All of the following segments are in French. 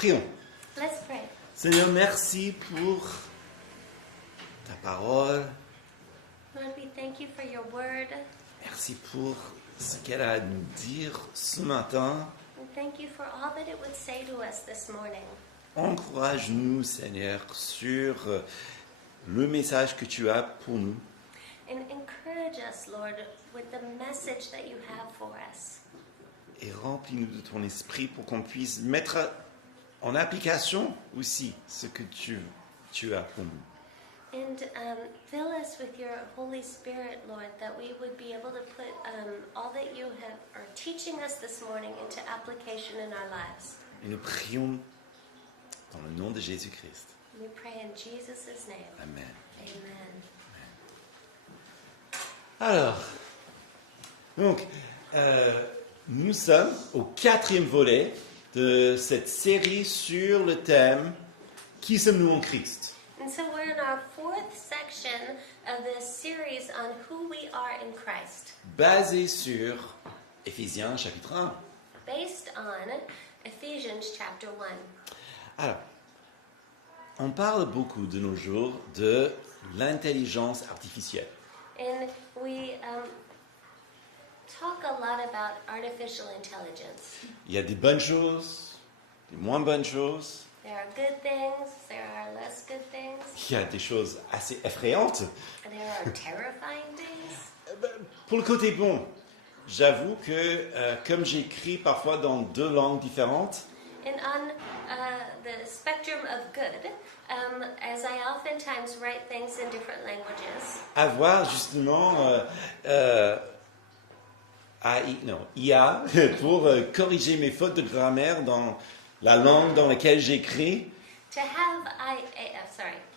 Prions. Let's pray. Seigneur, merci pour ta parole. Lord, we thank you for your word. Merci pour ce qu'elle a à nous dire ce matin. And thank you for all that it would say to us this morning. Encourage-nous, Seigneur, sur le message que tu as pour nous. And encourage us, Lord, with the message that you have for us. Et remplis-nous de ton esprit pour qu'on puisse mettre en application aussi ce que tu as pour nous. And fill us with your Holy Spirit, Lord, that we would be able to put all that you are teaching us this morning into application in our lives. Et nous prions dans le nom de Jésus-Christ. We pray in Jesus' name. Amen. Amen. Alors, donc, nous sommes au 4e volet de cette série sur le thème « Qui sommes-nous en Christ ?» And so we're in our 4th section of this series on who we are in Christ, basé sur Éphésiens chapitre 1. based on Ephesians chapter 1. Alors, on parle beaucoup de nos jours de l'intelligence artificielle. And we talk a lot about artificial intelligence. Il y a des bonnes choses, des moins bonnes choses. There are good things, there are less good things, Il y a des choses assez effrayantes. and there are terrifying things. Pour le côté bon, j'avoue que comme j'écris parfois dans 2 langues différentes, And on the spectrum of good, as I oftentimes write things in different languages, avoir justement IA pour corriger mes fautes de grammaire dans la langue dans laquelle j'écris. to have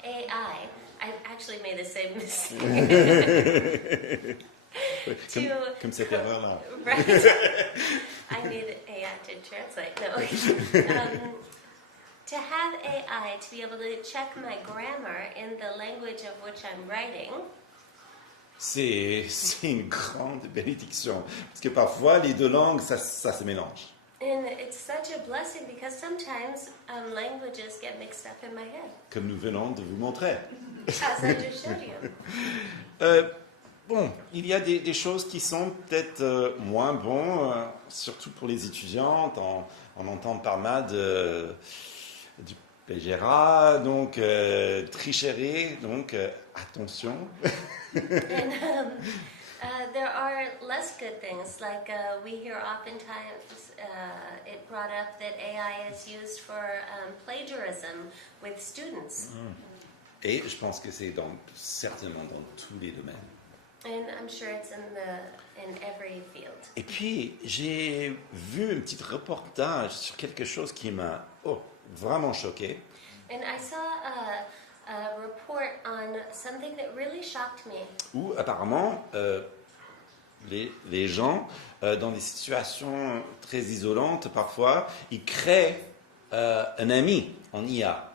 AI, I actually made the same mistake. Comme cette erreur-là. Right. I need AI to translate. No. To have AI to be able to check my grammar in the language of which I'm writing, C'est une grande bénédiction. Parce que parfois, les 2 langues, ça se mélange. and it's such a blessing because sometimes languages get mixed up in my head, Comme nous venons de vous montrer. as I just showed you. Bon, il y a des choses qui sont peut-être moins bonnes, surtout pour les étudiantes. On entend pas mal du plagiat, donc tricherie, donc attention. And there are less good things, like we hear oftentimes it brought up that AI is used for plagiarism with students. Et je pense que c'est certainement dans tous les domaines. And I'm sure it's in every field. Et puis, j'ai vu un petit reportage sur quelque chose qui m'a vraiment choqué. And I saw a report on something that really shocked me. Où apparemment, les gens, dans des situations très isolantes parfois, ils créent un ami en IA.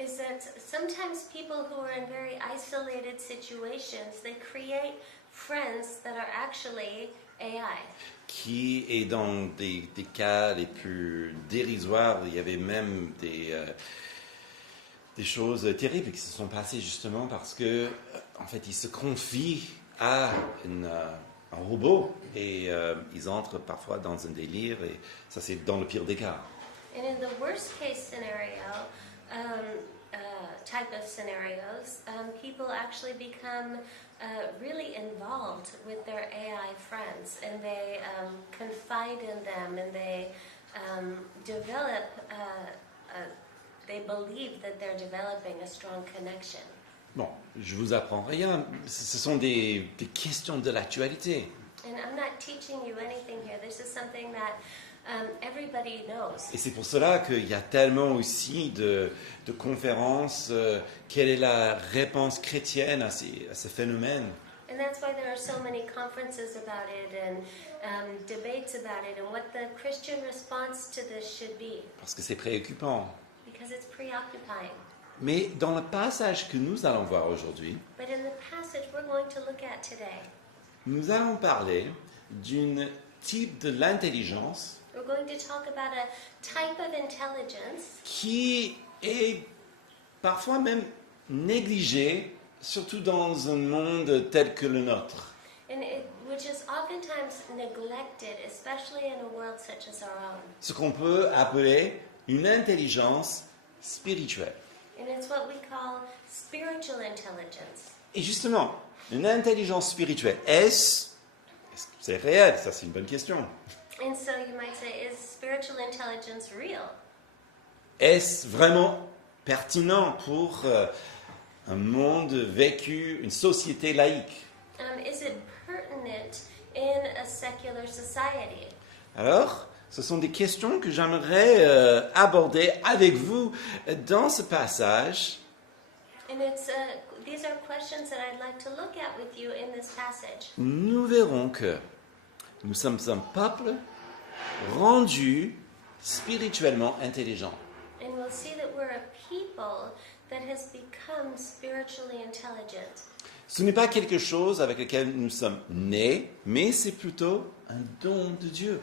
Is that sometimes people who are in very isolated situations, they create friends that are actually AI. Qui est dans des cas les plus dérisoires. Il y avait même des choses terribles qui se sont passées justement parce que, en fait, ils se confient à un robot et ils entrent parfois dans un délire et ça c'est dans le pire des cas. And in the worst case scenario, type of scenarios, people actually become really involved with their AI friends, and they confide in them, and they develop. They believe that they're developing a strong connection. Bon, je vous apprends rien. Ce sont des questions de l'actualité. And I'm not teaching you anything here. This is something that everybody knows. Et c'est pour cela qu'il y a tellement aussi de conférences. Quelle est la réponse chrétienne à ce phénomène? And that's why there are so many conferences about it and debates about it and what the Christian response to this should be. Parce que c'est préoccupant. Because it's preoccupying. Mais dans le passage que nous allons voir aujourd'hui, But in the passage we're going to look at today, nous allons parler d'un type de l'intelligence We're going to talk about a type of intelligence qui est parfois même négligé, surtout dans un monde tel que le nôtre. which is oftentimes neglected, especially in a world such as our own. Ce qu'on peut appeler une intelligence spirituelle. And it's what we call spiritual intelligence. Et justement, une intelligence spirituelle, est-ce que c'est réel? Ça, c'est une bonne question. And so you might say, is spiritual intelligence real? Est-ce vraiment pertinent pour un monde vécu, une société laïque? Is it pertinent in a secular society? Alors, ce sont des questions que j'aimerais aborder avec vous dans ce passage. And these are questions that I'd like to look at with you in this passage. Nous verrons que nous sommes un peuple rendu spirituellement intelligent. And we'll see that we're a people that has become spiritually intelligent. Ce n'est pas quelque chose avec lequel nous sommes nés, mais c'est plutôt un don de Dieu.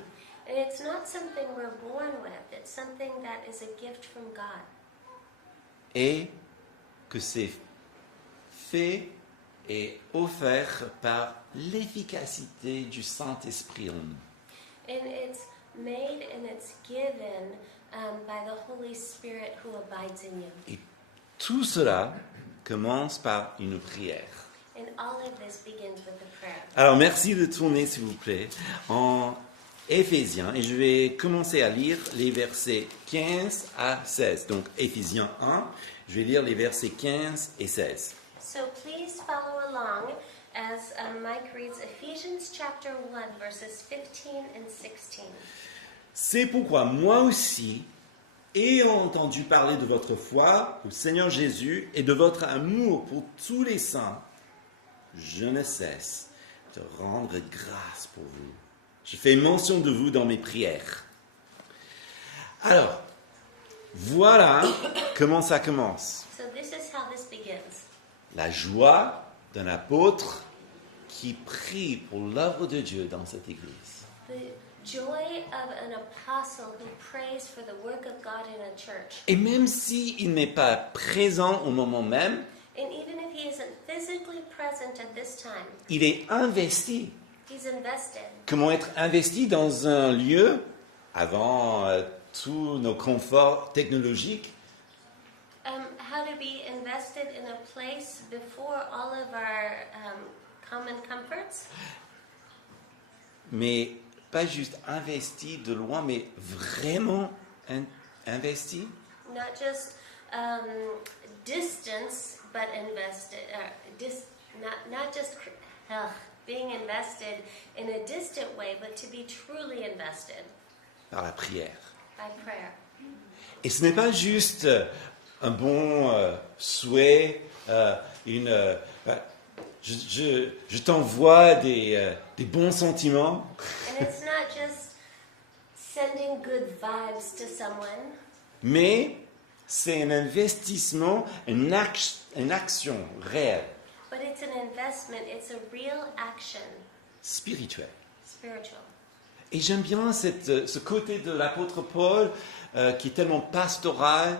And it's not something we're born with, it's something that is a gift from God. Et que c'est fait et offert par l'efficacité du Saint-Esprit en nous. And it's made and it's given by the Holy Spirit who abides in you. Et tout cela commence par une prière. And all of this begins with a prayer. Alors merci de tourner s'il vous plaît en Éphésiens et je vais commencer à lire les versets 15 à 16. Donc Éphésiens 1, je vais lire les versets 15 et 16. So please follow along as Mike reads Ephesians chapter 1 verses 15 and 16. C'est pourquoi moi aussi, ayant entendu parler de votre foi au Seigneur Jésus et de votre amour pour tous les saints, je ne cesse de rendre grâce pour vous. Je fais mention de vous dans mes prières. Alors, voilà comment ça commence. So this is how this begins. La joie d'un apôtre qui prie pour l'œuvre de Dieu dans cette église. The joy of an apostle who prays for the work of God in a church. Et même s'il n'est pas présent au moment même, And even if he isn't physically present at this time, il est investi. he's invested. Comment être investi dans un lieu avant tous nos conforts technologiques? How to be invested in a place before all of our common comforts. Mais pas juste investi de loin, mais vraiment investi. Not just distance, but invested. Not just being invested in a distant way, but to be truly invested Par la prière. by prayer. Et ce n'est pas juste un bon souhait, je t'envoie des bons sentiments, And it's not just sending good vibes to someone, mais c'est un investissement, une action réelle, but it's an investment. It's a real action, spirituelle. spiritual. Et j'aime bien ce côté de l'apôtre Paul qui est tellement pastoral,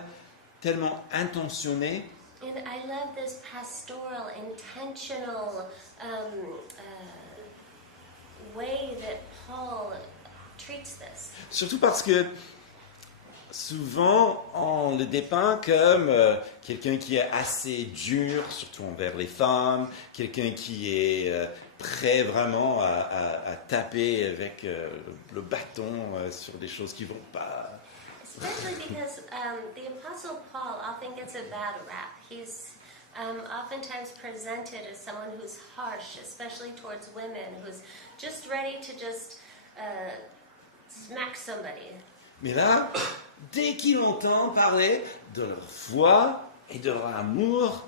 tellement intentionné. And I love this pastoral, intentional way that Paul treats this. Surtout parce que souvent on le dépeint comme quelqu'un qui est assez dur, surtout envers les femmes, quelqu'un qui est prêt vraiment à taper avec le bâton sur des choses qui ne vont pas. Especially because the Apostle Paul often gets a bad rap. He's oftentimes presented as someone who's harsh, especially towards women, who's just ready to just smack somebody. Mais là, dès qu'il entend parler de leur foi et de leur amour,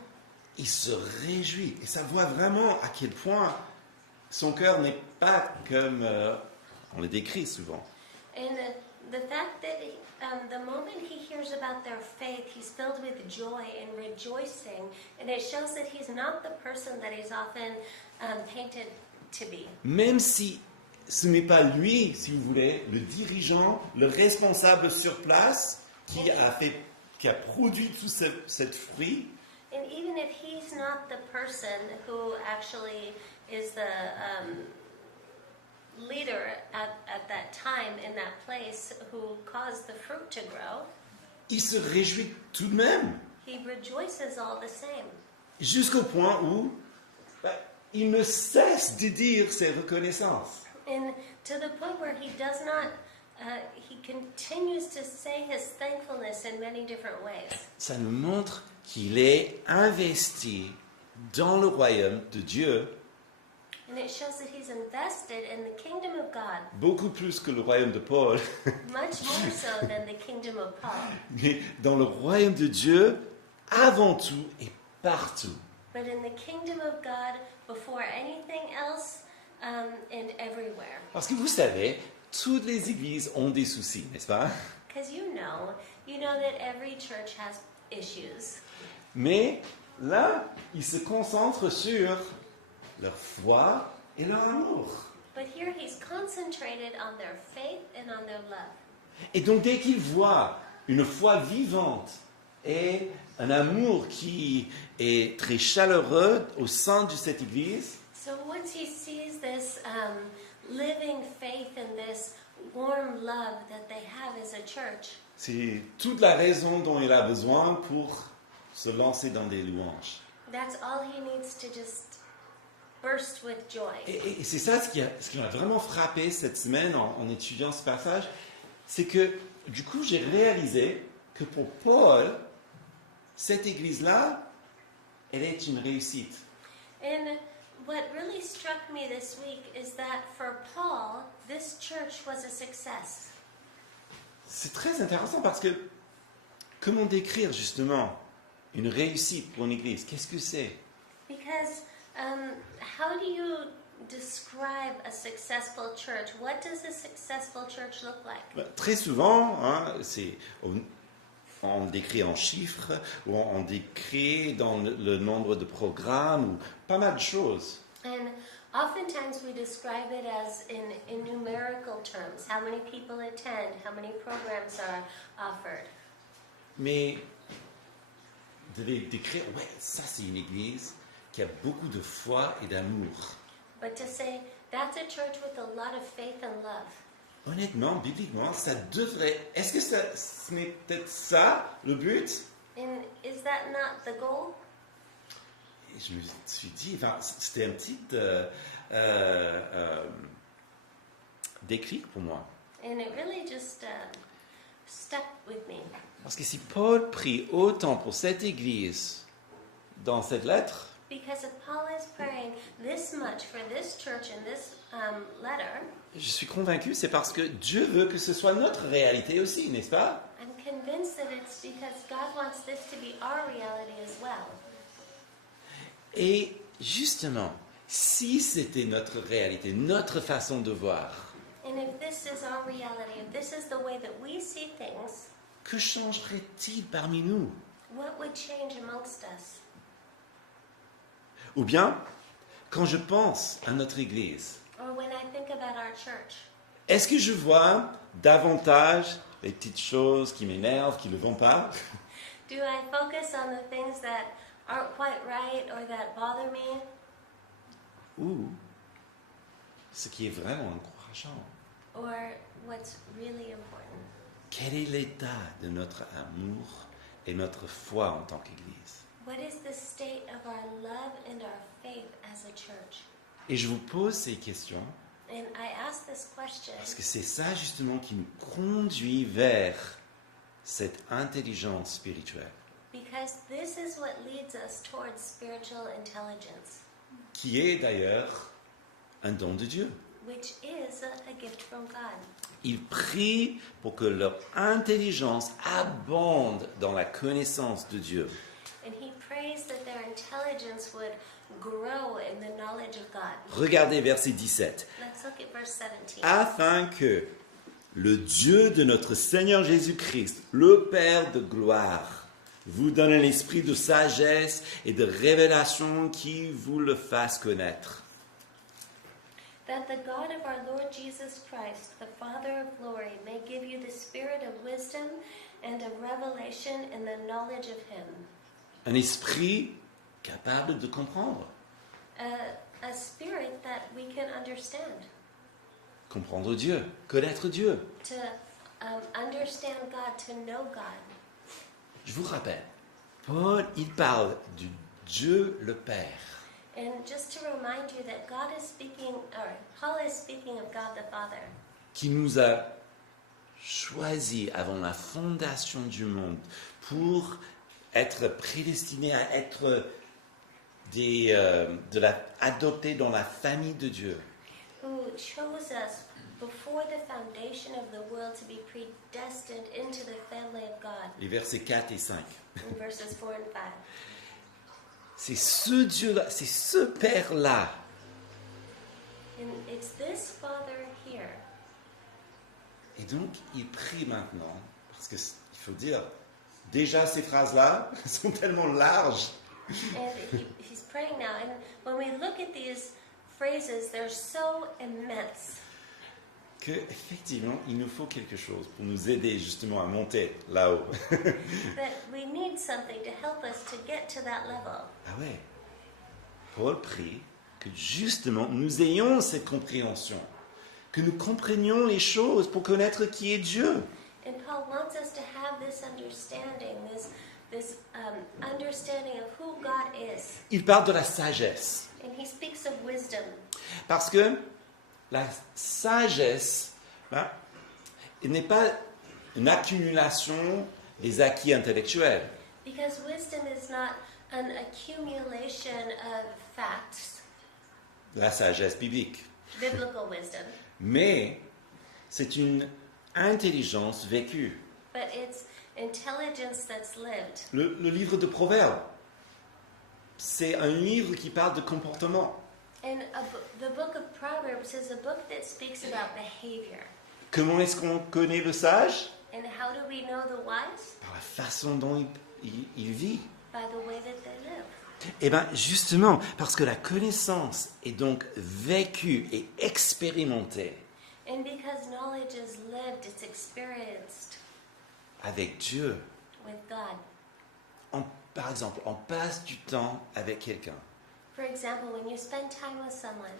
il se réjouit. Et ça voit vraiment à quel point son cœur n'est pas comme on le décrit souvent. And the fact that the moment he hears about their faith, he's filled with joy and rejoicing, and it shows that he's not the person that he's often painted to be. Même si ce n'est pas lui, si vous voulez, le dirigeant, le responsable sur place qui a produit tout cette fruit. And even if he's not the person who actually is the leader at that time in that place who caused the fruit to grow, Il se réjouit tout de même, he rejoices all the same. jusqu'au point où il ne cesse de dire ses reconnaissances. And to the point where he does not, he continues to say his thankfulness in many different ways. Ça nous montre qu'il est investi dans le royaume de Dieu, And it shows that he's invested in the kingdom of God beaucoup plus que le royaume de Paul. much more so than the kingdom of Paul. Mais dans le royaume de Dieu, avant tout et partout. But in the kingdom of God, before anything else, and everywhere. Parce que vous savez, toutes les églises ont des soucis, n'est-ce pas? Because you know that every church has issues. Mais là, ils se concentrent sur leur foi et leur amour. But here he's concentrated on their faith and on their love. Et donc dès qu'ils voient une foi vivante et un amour qui est très chaleureux au sein de cette église, So once he sees this living faith and this warm love that they have as a church, c'est toute la raison dont il a besoin pour se lancer dans des louanges. that's all he needs to just burst with joy. Et c'est ça ce qui m'a vraiment frappé cette semaine en étudiant ce passage, c'est que du coup j'ai réalisé que pour Paul, cette église-là, elle est une réussite. And what really struck me this week is that for Paul, this church was a success. C'est très intéressant parce que comment décrire justement une réussite pour une église? Qu'est-ce que c'est? Because how do you describe a successful church? What does a successful church look like? Très souvent, on décrit en chiffres, ou on décrit dans le nombre de programmes, ou pas mal de choses. And oftentimes we describe it as in numerical terms. How many people attend? How many programs are offered? Mais de les décrire, ouais, ça c'est une église qui a beaucoup de foi et d'amour. But to say, that's a church with a lot of faith and love. Honnêtement, bibliquement, ça devrait... Est-ce que ce n'est peut-être ça le but? And is that not the goal? Et je me suis dit, c'était un petit déclic pour moi. And it really just stuck with me. Parce que si Paul prie autant pour cette église dans cette lettre, Because if Paul is praying this much for this church in this letter, je suis convaincu, c'est parce que Dieu veut que ce soit notre réalité aussi, n'est-ce pas? I'm convinced that it's because God wants this to be our reality as well. Et justement, si c'était notre réalité, notre façon de voir, And if this is our reality, if this is the way that we see things, que changerait-il parmi nous? what would change amongst us? Ou bien, quand je pense à notre Église, Or when I think about our church, est-ce que je vois davantage les petites choses qui m'énervent, qui ne vont pas? do I focus on the things that aren't quite right or that bother me? Ou ce qui est vraiment encourageant? Or what's really important? Quel est l'état de notre amour et notre foi en tant qu'Église? What is the state of our love and our faith as a church? Et je vous pose ces questions And I ask this question parce que c'est ça justement qui nous conduit vers cette intelligence spirituelle, because this is what leads us towards spiritual intelligence, qui est d'ailleurs un don de Dieu. which is a gift from God. Ils prient pour que leur intelligence abonde dans la connaissance de Dieu. And he prays that their intelligence would grow in the knowledge of God. Regardez verset 17. Let's look at verse 17. Afin que le Dieu de notre Seigneur Jésus-Christ, le Père de gloire, vous donne un esprit de sagesse et de révélation qui vous le fasse connaître. That the God of our Lord Jesus Christ, the Father of glory, may give you the spirit of wisdom and of revelation in the knowledge of him. Un esprit capable de comprendre. A spirit that we can understand. Comprendre Dieu, connaître Dieu. To understand God, to know God. Je vous rappelle, Paul, il parle du Dieu le Père. And just to remind you that God is speaking, or Paul is speaking of God the Father. Qui nous a choisis avant la fondation du monde pour être prédestinés à être adoptés dans la famille de Dieu. Who chose us before the foundation of the world to be predestined into the family of God. Les versets 4 et 5. In verses 4 and 5. C'est ce Dieu-là, c'est ce Père-là. And it's this Father here. Et donc, il prie maintenant, parce qu'il faut dire, déjà ces phrases-là sont tellement larges. And he's praying now. And when we look at these phrases, they're so immense. Que effectivement, il nous faut quelque chose pour nous aider justement à monter là-haut. That we need something to help us to get to that level. Ah ouais. Paul prie que justement nous ayons cette compréhension, que nous comprenions les choses pour connaître qui est Dieu. And Paul wants us to have this understanding, this understanding of who God is. Il parle de la sagesse. And he speaks of wisdom. Parce que la sagesse, il n'est pas une accumulation des acquis intellectuels. Because wisdom is not an accumulation of facts, La sagesse biblique. biblical wisdom, Mais c'est une intelligence vécue. but it's intelligence that's lived. Le livre de Proverbes, c'est un livre qui parle de comportement. And the book of Proverbs is a book that speaks about behavior. Comment est-ce qu'on connaît le sage? And how do we know the wise? Par la façon dont il vit. By the way that they live. Eh bien, justement, parce que la connaissance est donc vécue et expérimentée And because knowledge is lived, it's experienced avec Dieu. with God. Par exemple, on passe du temps avec quelqu'un. For example, when you spend time with someone,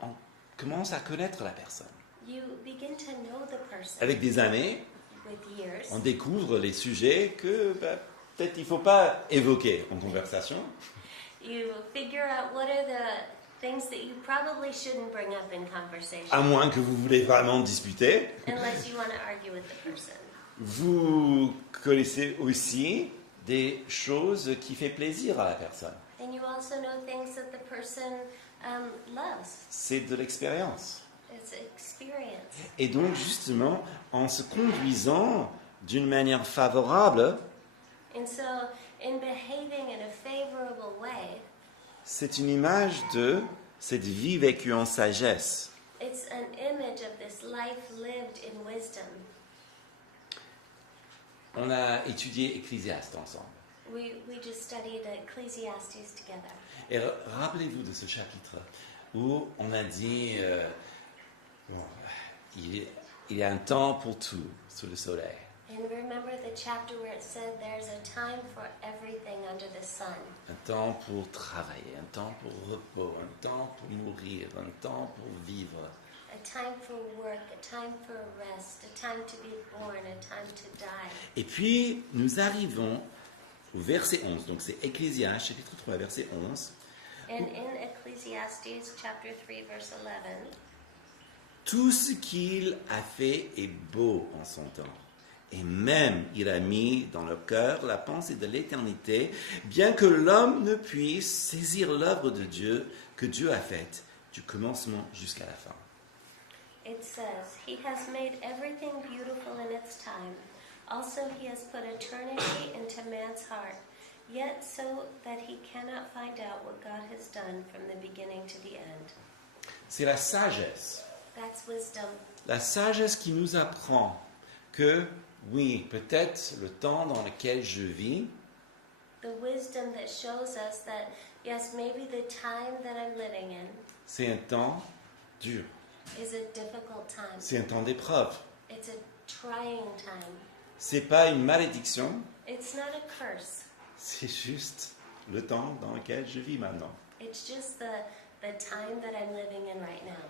On commence à connaître la personne. you begin to know the person Avec des années, with years. on découvre les sujets que peut-être il ne faut pas évoquer en conversation. You figure out what are the things that you probably shouldn't bring up in conversation, À moins que vous voulez vraiment discuter. unless you want to argue with the person. Vous connaissez aussi des choses qui font plaisir à la personne. And you also know things that the person loves. C'est de l'expérience. It's experience. Et donc justement, en se conduisant d'une manière favorable, And so, in behaving in a favorable way, c'est une image de cette vie vécue en sagesse. it's an image of this life lived in wisdom. On a étudié Ecclésiaste ensemble. We just studied Ecclesiastes together. Et rappelez-vous de ce chapitre où on a dit il y a un temps pour tout sous le soleil. And remember the chapter where it said there's a time for everything under the sun. Un temps pour travailler, un temps pour repos, un temps pour mourir, un temps pour vivre. A time for work, a time for rest, a time to be born, a time to die. Et puis, nous arrivons au verset 11. Donc, c'est Ecclésiaste, chapitre 3, verset 11. And in Ecclesiastes chapter 3 verse 11, Tout ce qu'il a fait est beau en son temps. Et même, il a mis dans le cœur la pensée de l'éternité, bien que l'homme ne puisse saisir l'œuvre de Dieu que Dieu a faite, du commencement jusqu'à la fin. it says, He has made everything beautiful in its time. Also He has put eternity into man's heart, yet so that he cannot find out what God has done from the beginning to the end. C'est la sagesse. That's wisdom. La sagesse qui nous apprend que, oui, peut-être le temps dans lequel je vis, The wisdom that shows us that, yes, maybe the time that I'm living in, c'est un temps dur. is a difficult time. C'est un temps d'épreuve. It's a trying time. C'est pas une malédiction, It's not a curse. c'est juste le temps dans lequel je vis maintenant. It's just the time that I'm living in right now.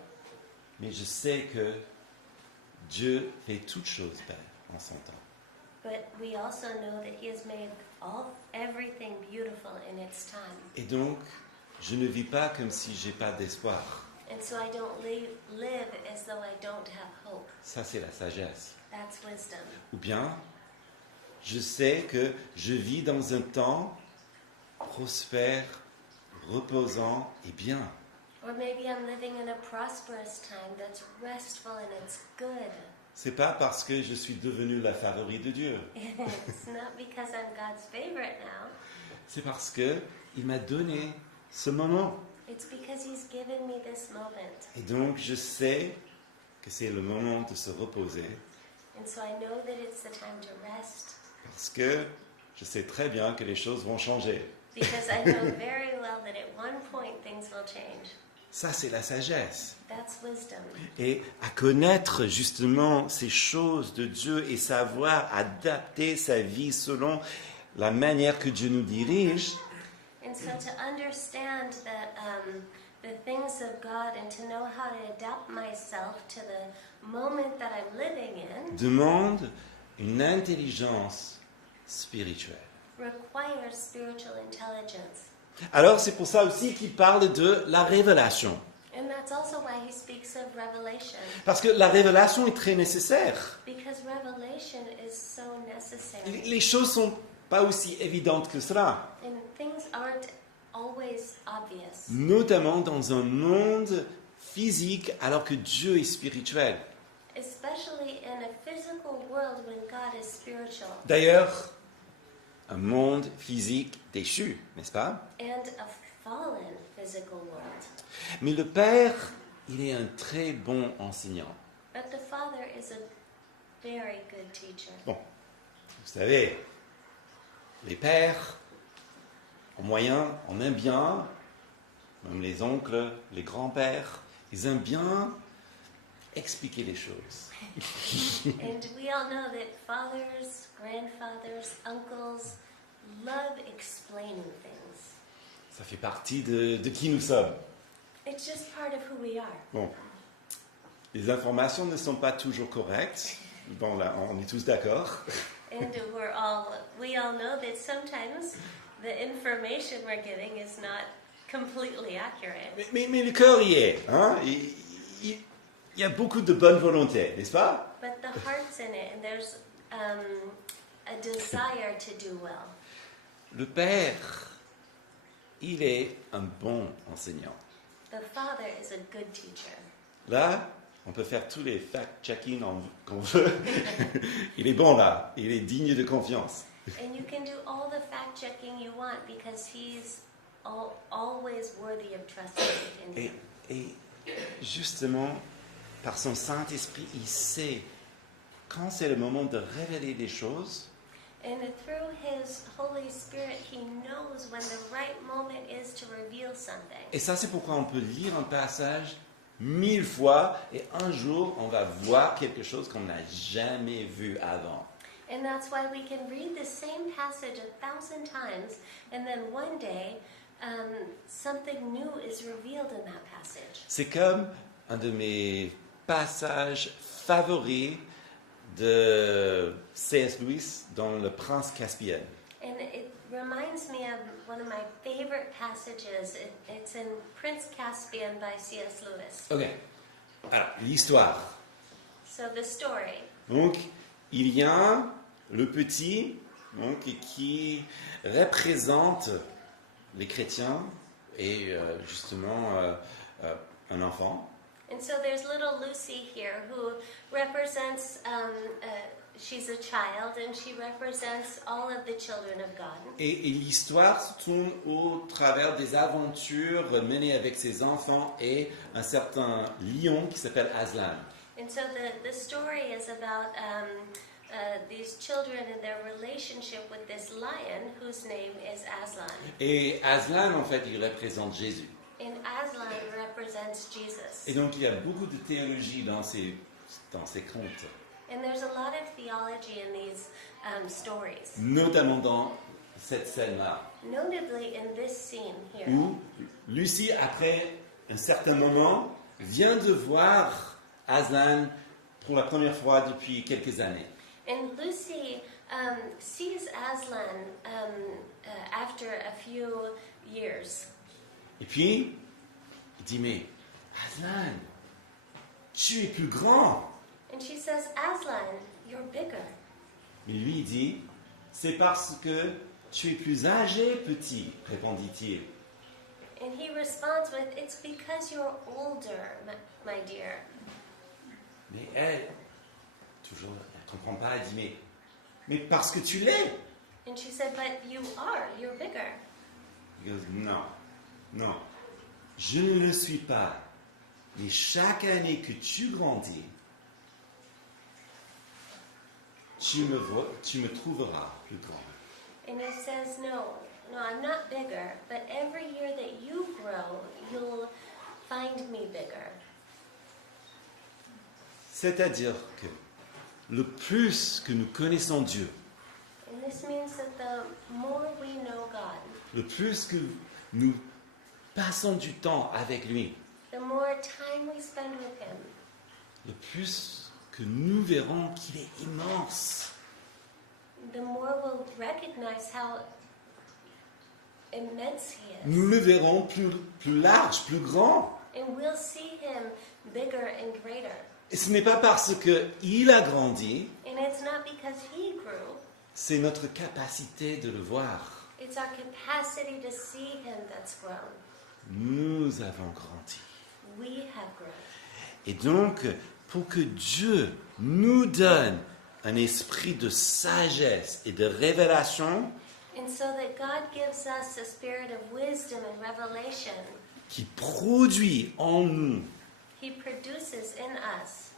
Mais je sais que Dieu fait toutes choses belles en son temps. But we also know that He has made everything beautiful in its time. Et donc, je ne vis pas comme si j'ai pas d'espoir. And so I don't live as though I don't have hope. Ça, c'est la sagesse. That's wisdom. Ou bien, je sais que je vis dans un temps prospère, reposant et bien. Or maybe I'm living in a prosperous time that's restful and it's good. C'est pas parce que je suis devenu la favorite de Dieu. It's not because I'm God's favorite now. C'est parce que il m'a donné ce moment. It's because He's given me this moment. Et donc, je sais que c'est le moment de se reposer And so I know that it's the time to rest parce que je sais très bien que les choses vont changer. because I know very well that at one point things will change. Ça, c'est la sagesse. That's wisdom. Et à connaître justement ces choses de Dieu et savoir adapter sa vie selon la manière que Dieu nous dirige, And so to understand that the things of God and to know how to adapt myself to the moment that I'm living in demande une intelligence spirituelle. requires spiritual intelligence. Alors, c'est pour ça aussi qu'il parle de la révélation. And that's also why he speaks of revelation. Parce que la révélation est très nécessaire. Because revelation is so necessary. Les choses ne sont pas aussi évidentes que cela. And things aren't always obvious. Notamment dans un monde physique alors que Dieu est spirituel. Especially in a physical world when God is spiritual. D'ailleurs, un monde physique déchu, n'est-ce pas? And a fallen physical world. Mais le Père, il est un très bon enseignant. But the Father is a very good teacher. Bon, vous savez, les pères, en moyen, on aime bien, même les oncles, les grands-pères, ils aiment bien expliquer les choses. And we all know that fathers, grandfathers, uncles love explaining things. Ça fait partie de qui nous sommes. It's just part of who we are. Bon, les informations ne sont pas toujours correctes. Bon, là, on est tous d'accord. And we all know that sometimes the information we're giving is not completely accurate. Mais le cœur y est. Hein? Il y a beaucoup de bonne volonté, n'est-ce pas? But the heart's in it, and there's a desire to do well. Le Père, il est un bon enseignant. The Father is a good teacher. Là, on peut faire tous les fact-checking qu'on veut. Il est bon là, il est digne de confiance. And you can do all the fact-checking you want because he's always worthy of trust and faith in him. Et justement, par son Saint-Esprit, il sait quand c'est le moment de révéler des choses. And through his Holy Spirit, he knows when the right moment is to reveal something. Et ça, c'est pourquoi on peut lire un passage 1000 fois et un jour, on va voir quelque chose qu'on n'a jamais vu avant. And that's why we can read the same passage 1,000 times, and then one day, something new is revealed in that passage. C'est comme un de mes passages favoris de C.S. Lewis dans Le Prince Caspian. And it reminds me of one of my favorite passages. It's in Prince Caspian by C.S. Lewis. Ok. Alors, l'histoire. So the story. Donc, il y a le petit donc, qui représente les chrétiens et justement un enfant. And so there's little Lucy here who represents, she's a child and she represents all of the children of God. Et l'histoire se tourne au travers des aventures menées avec ses enfants et un certain lion qui s'appelle Aslan. And so the story is about these children and their relationship with this lion whose name is Aslan. Et Aslan, en fait, il représente Jésus. And Aslan represents represents Jesus. Et donc il y a beaucoup de théologie dans ces contes, And there's a lot of theology in these stories, notamment dans cette scène-là, notably in this scene here. où Lucie, après un certain moment, vient de voir Aslan pour la première fois depuis quelques années. And Lucy sees Aslan after a few years. Et puis, il dit, mais Aslan, tu es plus grand. And she says, Aslan, you're bigger. Mais lui, il dit, c'est parce que tu es plus âgé, petit, répondit-il. And he responds with, it's because you're older, my dear. Mais elle, toujours, elle ne comprend pas, elle dit, mais parce que tu l'es. And she said, but you're bigger. Il dit, non, non, je ne le suis pas. Mais chaque année que tu grandis, tu me trouveras plus grand. And he says, no, I'm not bigger, but every year that you grow, you'll find me bigger. C'est-à-dire que le plus que nous connaissons Dieu, And this means that the more we know God, le plus que nous passons du temps avec lui, the more time we spend with Him, le plus que nous verrons qu'il est immense. the more we'll recognize how immense He is. Nous le verrons plus large, plus grand. And we'll see Him bigger and greater. Et ce n'est pas parce qu'il a grandi, And it's not because He grew, c'est notre capacité de le voir. it's our capacity to see Him that's grown. Nous avons grandi. We have grown. Et donc, pour que Dieu nous donne un esprit de sagesse et de révélation And so that God gives us a spirit of wisdom and revelation, qui produit en nous He produces in us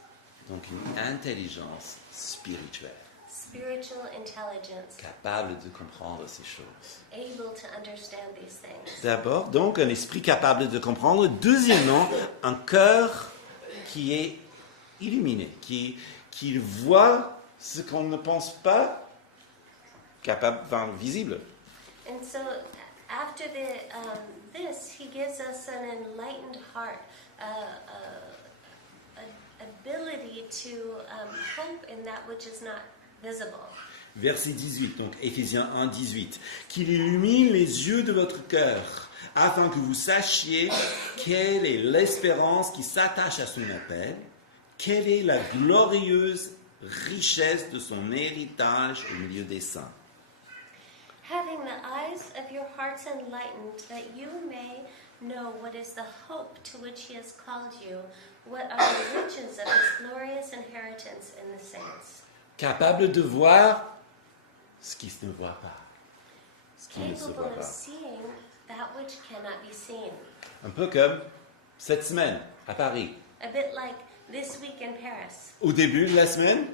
donc une intelligence spirituelle, spiritual intelligence, capable de comprendre ces choses. able to understand these things. D'abord, donc, un esprit capable de comprendre. Deuxièmement, un cœur qui est illuminé, qui voit ce qu'on ne pense pas capable, enfin, visible. And so after this, He gives us an enlightened heart, ability to hope in that which is not visible. Verset 18, donc Éphésiens 1, 18. Qu'il illumine les yeux de votre cœur, afin que vous sachiez quelle est l'espérance qui s'attache à son appel, quelle est la glorieuse richesse de son héritage au milieu des saints. Having the eyes of your hearts enlightened, that you may know what is the hope to which He has called you, what are the riches of His glorious inheritance in the saints. Capable de voir ce qui ne voit pas, ce qui ne se voit Capable of pas. seeing that which cannot be seen. Un peu comme cette semaine à Paris. A bit like this week in Paris. Au début de la semaine,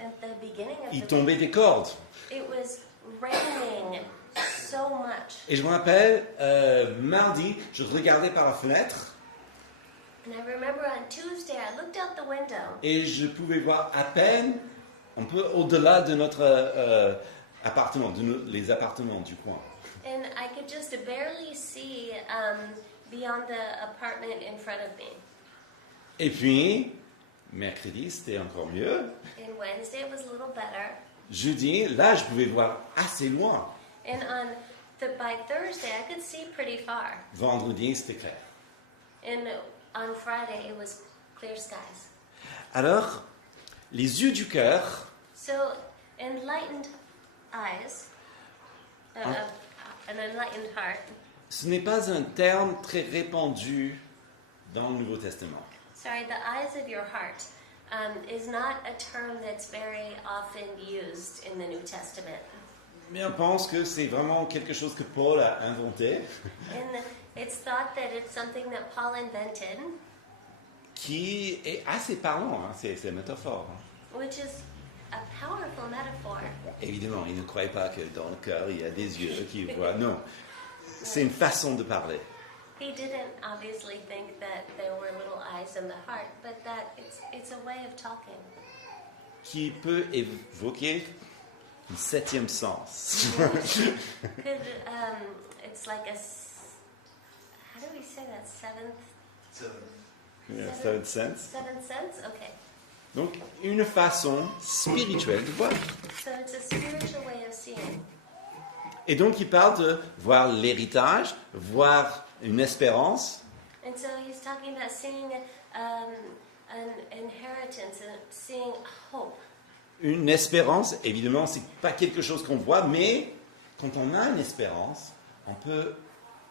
At the beginning of il the tombait des cordes. week, it was raining so much. Et je me rappelle, mardi, je regardais par la fenêtre And I remember on Tuesday, I looked out the window et je pouvais voir à peine, un peu au-delà de notre appartement, les appartements du coin. and I could just barely see beyond the apartment in front of me. Et puis, mercredi, c'était encore mieux. And Wednesday it was a little better. Jeudi, là, je pouvais voir assez loin. And by Thursday, I could see pretty far. Vendredi, c'était clair. And on Friday, it was clear skies. Alors, les yeux du cœur, So, enlightened eyes, an enlightened heart. ce n'est pas un terme très répandu dans le Nouveau Testament. Sorry, the eyes of your heart is not a term that's very often used in the New Testament. Mais on pense que c'est vraiment quelque chose que Paul a inventé, And it's thought that it's something that Paul invented, qui est assez parlant, hein, c'est une métaphore. Hein. which is a powerful metaphor. Bon, évidemment, il ne croyait pas que dans le cœur, il y a des yeux qui voient. Non, c'est une façon de parler. He didn't obviously think that there were little eyes in the heart, but that it's a way of talking. qui peut évoquer un septième sens. Could it's like how do we say that? Yeah, seventh sense. Seventh sense? Okay. Donc, une façon spirituelle de voir. So it's a spiritual way of seeing. Et donc, il parle de voir l'héritage, voir une espérance, And so he's talking about seeing an inheritance and seeing hope. une espérance, évidemment, c'est pas quelque chose qu'on voit, mais quand on a une espérance, on peut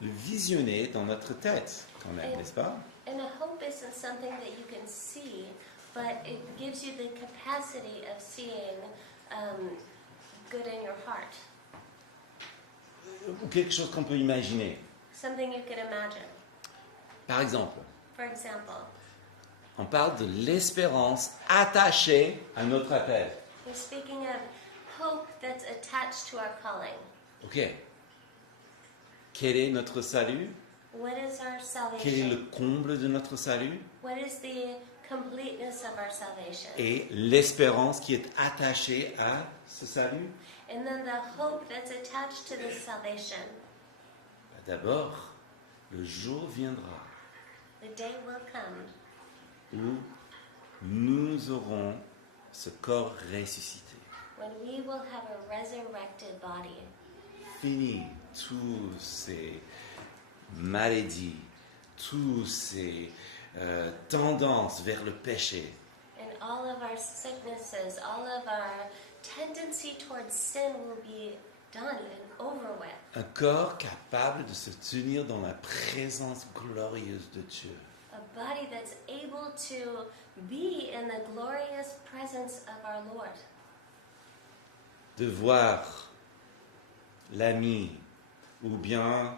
le visionner dans notre tête, quand même, n'est-ce pas? And a hope isn't something that you can see, but it gives you the capacity of seeing good in your heart. Ou quelque chose qu'on peut imaginer. Something you can imagine. Par exemple, For example, on parle de l'espérance attachée à notre appel. we're speaking of hope that's attached to our calling. Ok. Quel est notre salut? What is our Quel est salvation? le comble de notre salut? What is the completeness of our salvation? Et l'espérance qui est attachée à ce salut? And then the hope that's attached to this salvation. D'abord, le jour viendra The day will come où nous aurons ce corps ressuscité. when we will have a resurrected body. Fini tous ces maladies, tous ces tendances vers le péché. And all of our sicknesses, all of our tendency towards sin will be done and over with. Un corps capable de se tenir dans la présence glorieuse de Dieu. A body that's able to be in the glorious presence of our Lord. De voir l'ami ou bien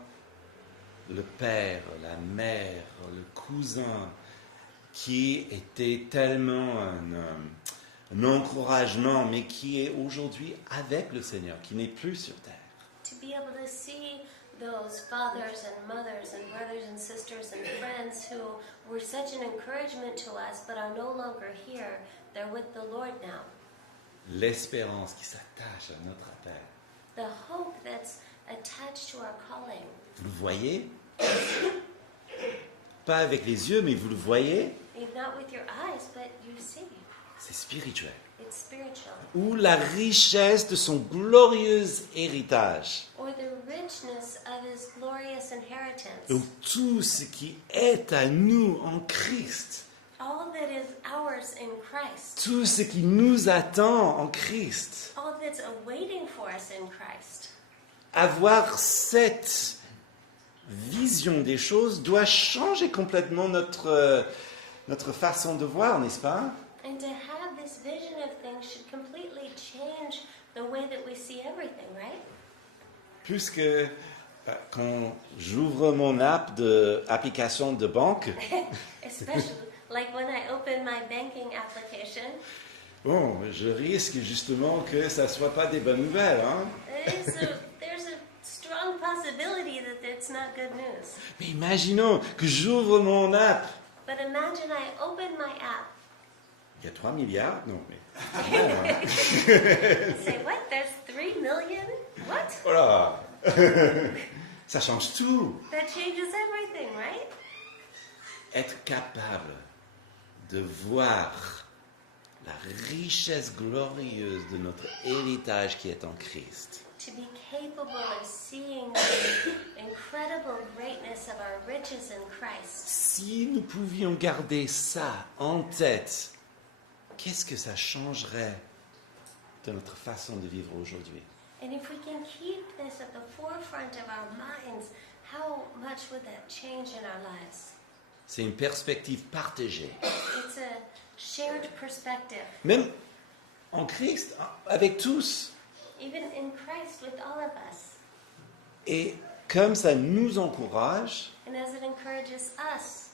le père, la mère, le cousin qui était tellement un encouragement, mais qui est aujourd'hui avec le Seigneur, qui n'est plus sur terre. To be able to see those fathers and mothers and brothers and sisters and friends who were such an encouragement to us but are no longer here, they're with the Lord now. L'espérance qui s'attache à notre appel. The hope that's attached to our calling. Vous le voyez? Pas avec les yeux, mais vous le voyez? Not with your eyes, but you see. C'est spirituel. It's spiritual. Ou la richesse de son glorieux héritage. Or the richness of his glorious inheritance. Donc tout ce qui est à nous en Christ. All that is ours in Christ. Tout ce qui nous attend en Christ. All that's awaiting for us in Christ. Avoir cette vision des choses doit changer complètement notre façon de voir, n'est-ce pas? And to have this vision of things should completely change the way that we see everything, right? Puisque quand j'ouvre mon application de banque, Especially like when I open my banking application, bon, je risque justement que ça ne soit pas des bonnes nouvelles. Hein? there's a strong possibility that it's not good news. Mais imaginons que j'ouvre mon app. But imagine I open my app. Il y a 3 milliards? Non, mais... Say, what? There's 3 million? What? Voilà. Ça change tout. That changes everything, right? Être capable de voir la richesse glorieuse de notre héritage qui est en Christ. To be capable of seeing the incredible greatness of our riches in Christ. Si nous pouvions garder ça en tête, qu'est-ce que ça changerait de notre façon de vivre aujourd'hui? And if we can keep this at the forefront of our minds, how much would that change in our lives? C'est une perspective partagée. It's a shared perspective. Même en Christ, avec tous. Even in Christ with all of us. Et comme ça nous encourage, And as it encourages us,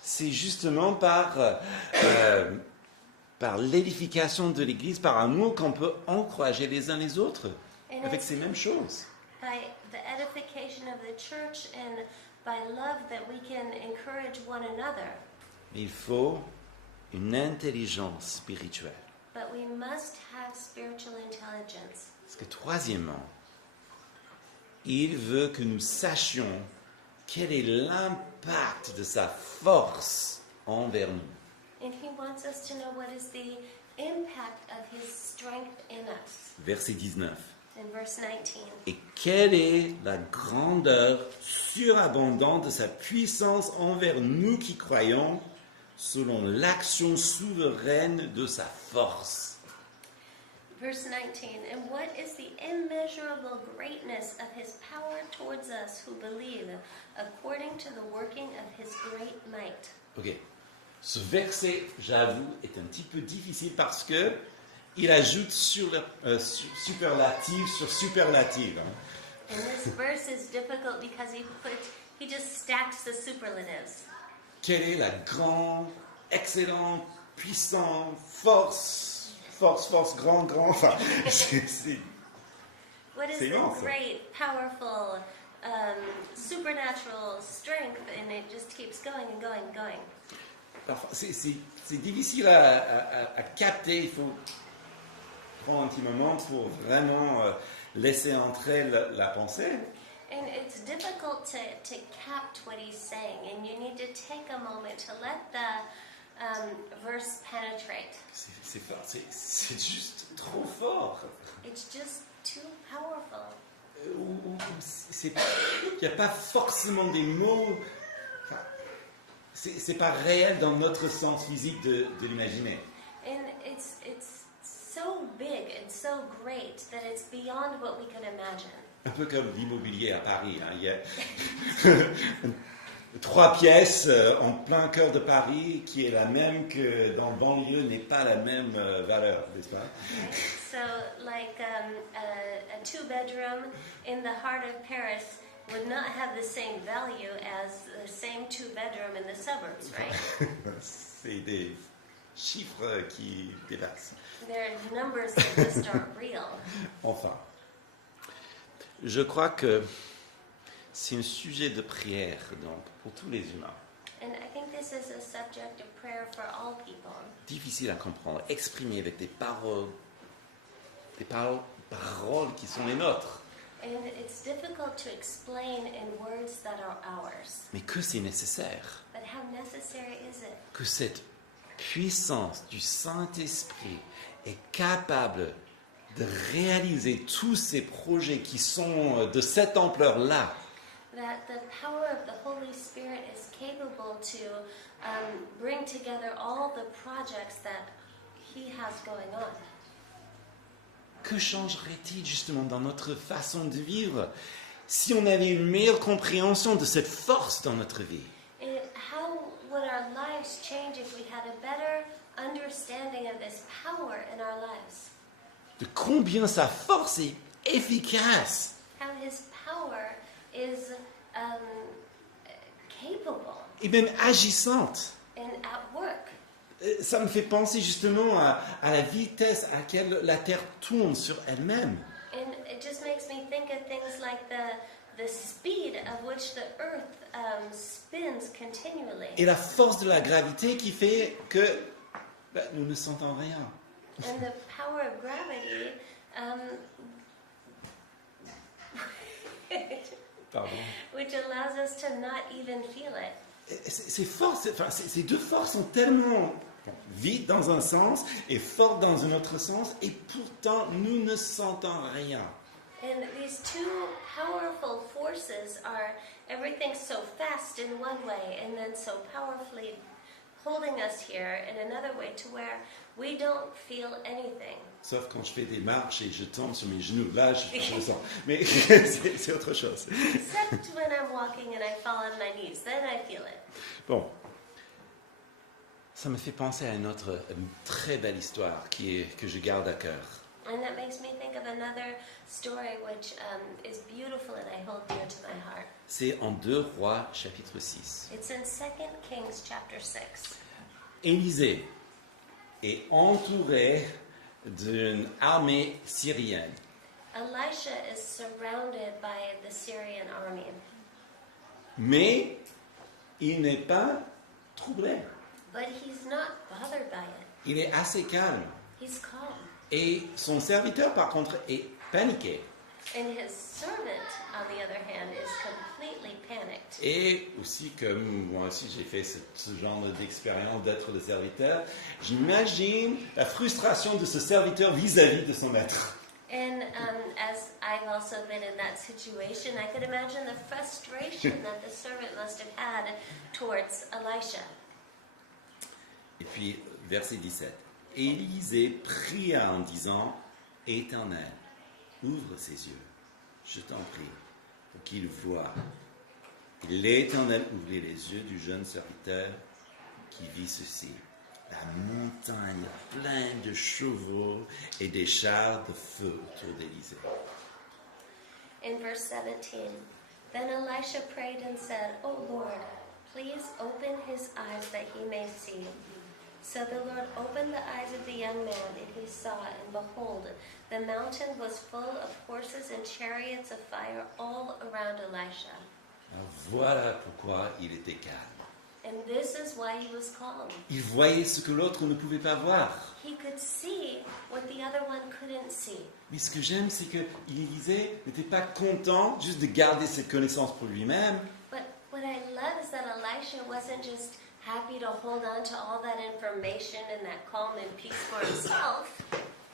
c'est justement par l'édification de l'Église, par amour qu'on peut encourager les uns les autres and avec it's ces mêmes choses. by the edification of the church and by love that we can encourage one another. Mais il faut une intelligence spirituelle. But we must have spiritual intelligence. Parce que troisièmement, il veut que nous sachions quel est l'impact de sa force envers nous. And he wants us to know what is the impact of his strength in us. Verset 19. In verse 19. Et quelle est la grandeur surabondante de sa puissance envers nous qui croyons, selon l'action souveraine de sa force. Verse 19. And what is the immeasurable greatness of his power towards us who believe, according to the working of his great might? Ok. Ce verset, j'avoue, est un petit peu difficile parce que il ajoute superlative sur superlative. And this verse is difficult because he just stacks the superlatives. Quelle est la grande, excellente, puissante, force, grand, enfin, c'est What is C'est the long, ça. great, powerful, supernatural strength? And it just keeps going and going and going. parfois, c'est difficile à capter. Il faut prendre un petit moment pour vraiment laisser entrer la pensée. And it's difficult to capture what he's saying, and you need to take a moment to let the verse penetrate. C'est fort, c'est juste trop fort. It's just too powerful. Il n'y a pas forcément des mots. Enfin, c'est pas réel dans notre sens physique de l'imaginer. And it's so big and so great that it's beyond what we could imagine. Un peu comme l'immobilier à Paris. Hein. Il y a 3 pièces en plein cœur de Paris qui est la même que dans le banlieue n'est pas la même valeur, n'est-ce pas? Right? So, like a 2-bedroom in the heart of Paris would not have the same value as the same 2-bedroom in the suburbs, right? C'est des chiffres qui dépassent. There are numbers that just aren't real. Enfin, je crois que c'est un sujet de prière donc, pour tous les humains. And I think this is a subject of prayer for all people. Difficile à comprendre, exprimé avec des paroles qui sont les nôtres. And it's difficult to explain in words that are ours. Mais que c'est nécessaire, But how necessary is it? que cette puissance du Saint-Esprit est capable de réaliser tous ces projets qui sont de cette ampleur-là. That the power of the Holy Spirit is capable to bring together all the projects that He has going on. Que changerait-il justement dans notre façon de vivre si on avait une meilleure compréhension de cette force dans notre vie? And how would our lives change if we had a better understanding of this power in our lives? De combien sa force est efficace. How His power is capable Et même agissante. and at work. Ça me fait penser justement à la vitesse à laquelle la Terre tourne sur elle-même. And it just makes me think of things like the speed of which the earth spins continually. Et la force de la gravité qui fait que nous ne sentons rien. And the power of gravity Pardon. which allows us to not even feel it. Ces forces, ces deux forces sont tellement vite dans un sens et fortes dans un autre sens, et pourtant nous ne sentons rien. And these two powerful forces are everything so fast in one way and then so powerfully holding us here in another way to where we don't feel anything. Sauf quand je fais des marches et je tombe sur mes genoux, là je le sens. Mais c'est autre chose. Except when I'm walking and I fall on my knees, then I feel it. Bon, ça me fait penser à une très belle histoire que je garde à cœur. And that makes me think of another story which is beautiful and I hold dear to my heart. C'est en 2 Rois, chapitre 6. It's in 2 Kings chapter 6. Élisée est entouré d'une armée syrienne. Elisha is surrounded by the Syrian army. Mais il n'est pas troublé. But he's not bothered by it. Il est assez calme. He's calm. Et son serviteur, par contre, est paniqué. And his servant, on the other hand, is completely panicked. Et aussi, comme moi aussi j'ai fait ce genre d'expérience d'être le serviteur, j'imagine la frustration de ce serviteur vis-à-vis de son maître. And as I've also been in that situation, I could imagine the frustration that the servant must have had towards Elisha. Et puis, verset 17. Élisée pria en disant, Éternel, ouvre ses yeux, je t'en prie, pour qu'il voie. Et l'Éternel ouvrit les yeux du jeune serviteur qui vit ceci. La montagne pleine de chevaux et des chars de feu autour d'Élisée. In verse 17, then Elisha prayed and said, O Lord, please open his eyes that he may see. So the Lord opened the eyes of the young man, and he saw, and behold, the mountain was full of horses and chariots of fire all around Elisha. Alors voilà pourquoi il était calme. And this is why he was calm. Il voyait ce que l'autre ne pouvait pas voir. He could see what the other one couldn't see. Mais ce que j'aime, c'est que Élisée n'était pas content juste de garder cette connaissance pour lui-même. But what I love is that Elisha wasn't just happy to hold on to all that information and that calm and peace for himself.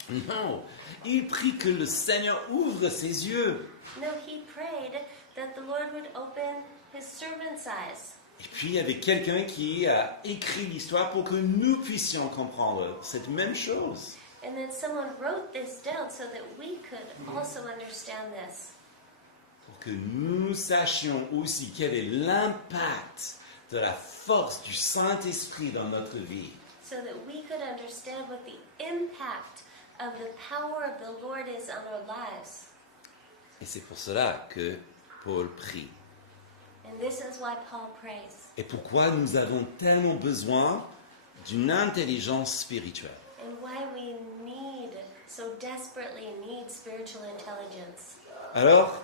Non, il prie que le Seigneur ouvre ses yeux. No, he prayed that the Lord would open his servant's eyes. Et puis il y avait quelqu'un qui a écrit l'histoire pour que nous puissions comprendre cette même chose. And then someone wrote this down so that we could also understand this. Pour que nous sachions aussi quel est l'impact de la force du Saint-Esprit dans notre vie. So that we could understand what the impact of the power of the Lord is on our lives. Et c'est pour cela que Paul prie. And this is why Paul prays. Et pourquoi nous avons tellement besoin d'une intelligence spirituelle. And why we so desperately need spiritual intelligence. Alors,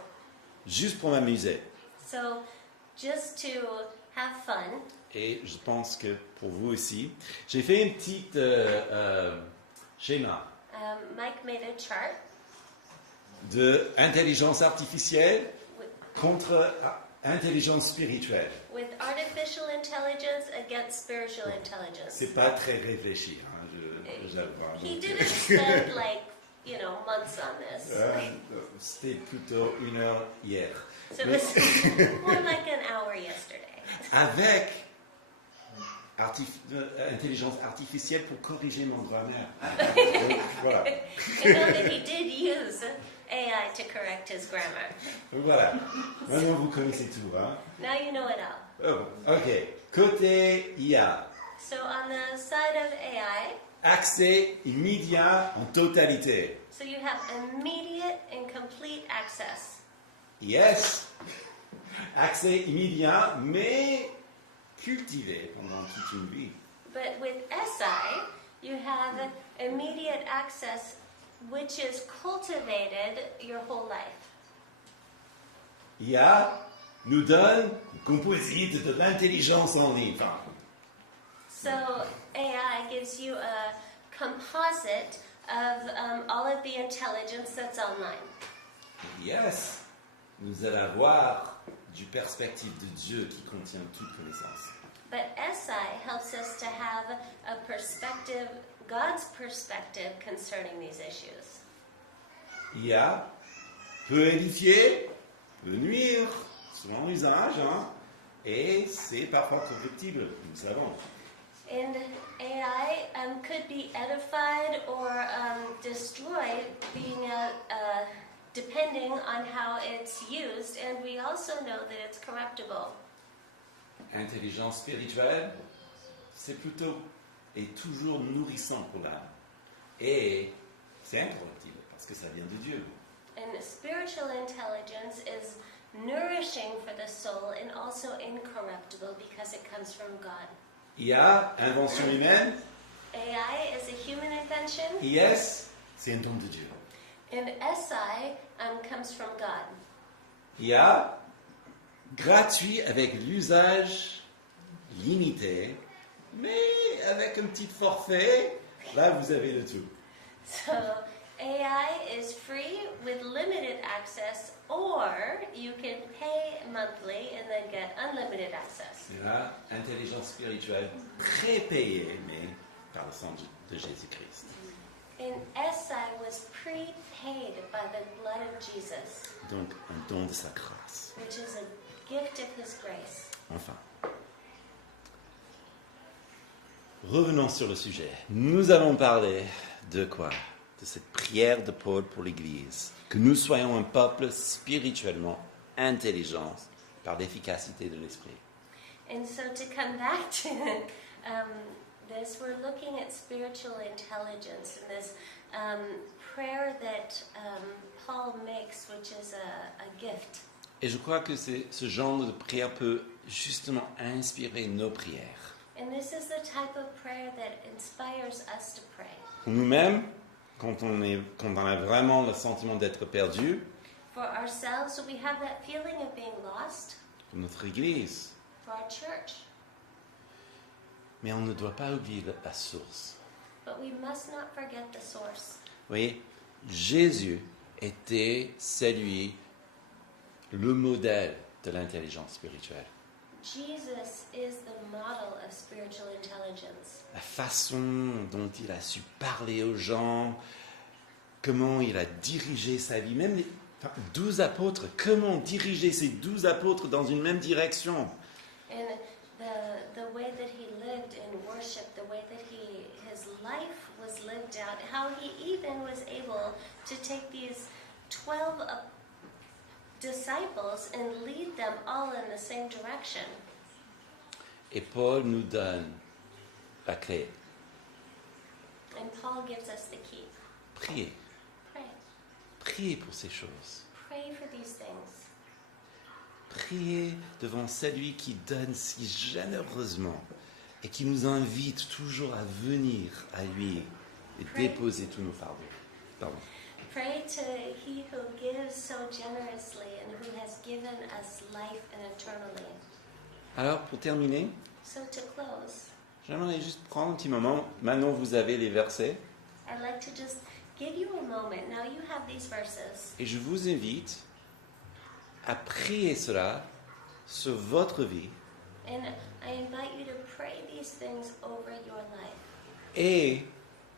juste pour m'amuser, So just to have fun, et je pense que pour vous aussi, j'ai fait une petite schéma Mike made a chart de intelligence artificielle with, contre intelligence spirituelle. with artificial intelligence against spiritual intelligence. C'est pas très réfléchi, hein, j'avoue. hein. He didn't spend months on this. C'était plutôt 1 heure hier. So it Mais was more like an hour yesterday. avec intelligence artificielle pour corriger mon grammaire. Donc, voilà. I know that he did use AI to correct his grammar. Donc, voilà. Maintenant, vous connaissez tout. Hein? Now you know it all. Oh, ok. Côté IA, So on the side of AI, accès immédiat en totalité. so you have immediate and complete access. Yes. Accès immédiat, mais cultivé pendant toute une vie. But with SI, you have immediate access, which is cultivated your whole life. IA nous donne une composite de l'intelligence en ligne. Enfin, So AI gives you a composite of all of the intelligence that's online. yes, nous allons avoir du perspective de Dieu qui contient toute connaissance. But SI helps us to have a perspective, God's perspective concerning these issues. IA peut édifier, peut nuire, selon l'usage, hein, et c'est parfois correctible, nous le savons. And AI could be edified or destroyed, being depending on how it's used, and we also know that it's corruptible. Intelligence spirituelle, c'est plutôt et toujours nourrissant pour l'âme. Et c'est incorruptible parce que ça vient de Dieu. And spiritual intelligence is nourishing for the soul and also incorruptible because it comes from God. IA, invention humaine, AI is a human invention, IS, c'est un don de Dieu. and SI comes from God. IA, gratuit avec l'usage limité, mais avec un petit forfait, là vous avez le tout. So AI is free with limited access, or you can pay monthly and then get unlimited access. Et là, intelligence spirituelle prépayée, mais par le sang de Jésus-Christ. And SI was prepaid by the blood of Jesus, Donc un don de sa grâce. which is a gift of his grace. Enfin. Revenons sur le sujet. Nous avons parlé de quoi? De cette prière de Paul pour l'Église. Que nous soyons un peuple spirituellement intelligent par l'efficacité de l'Esprit. And so to come back to this, we're looking at spiritual intelligence and this prayer that Paul makes, which is a gift. Et je crois que ce genre de prière peut justement inspirer nos prières. And this is the type of prayer that inspires us to pray. Pour nous-mêmes, quand on a vraiment le sentiment d'être perdu, For ourselves, so we have that feeling of being lost. pour notre Église. For our church. Mais on ne doit pas oublier la source. But we must not forget the source. Vous voyez, Jésus était celui, le modèle de l'intelligence spirituelle. Jesus is the model of spiritual intelligence. La façon dont il a su parler aux gens, comment il a dirigé sa vie, même les 12 apôtres, comment diriger ces 12 apôtres dans une même direction. And the way that he lived in worship, the way that his life was lived out, how he even was able to take these 12 disciples and lead them all in the same direction. Et Paul nous donne la clé. And Paul gives us the key. Priez. Pray. Priez pour ces choses. Pray for these things. Priez devant celui qui donne si généreusement et qui nous invite toujours à venir à lui et déposer tous nos fardeaux. Pardon. Pray to he who gives so generously and who has given us life and eternally. Alors, pour terminer, So to close, j'aimerais juste prendre un petit moment. Maintenant, vous avez les versets. I'd like to just give you a moment. Now you have these verses. Et je vous invite à prier cela sur votre vie And I invite you to pray these things over your life et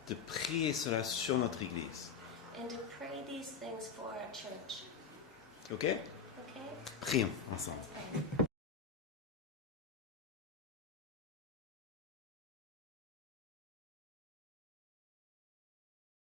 de prier cela sur notre Église. and to pray these things for our church. OK? Okay? Prions ensemble. Let's pray.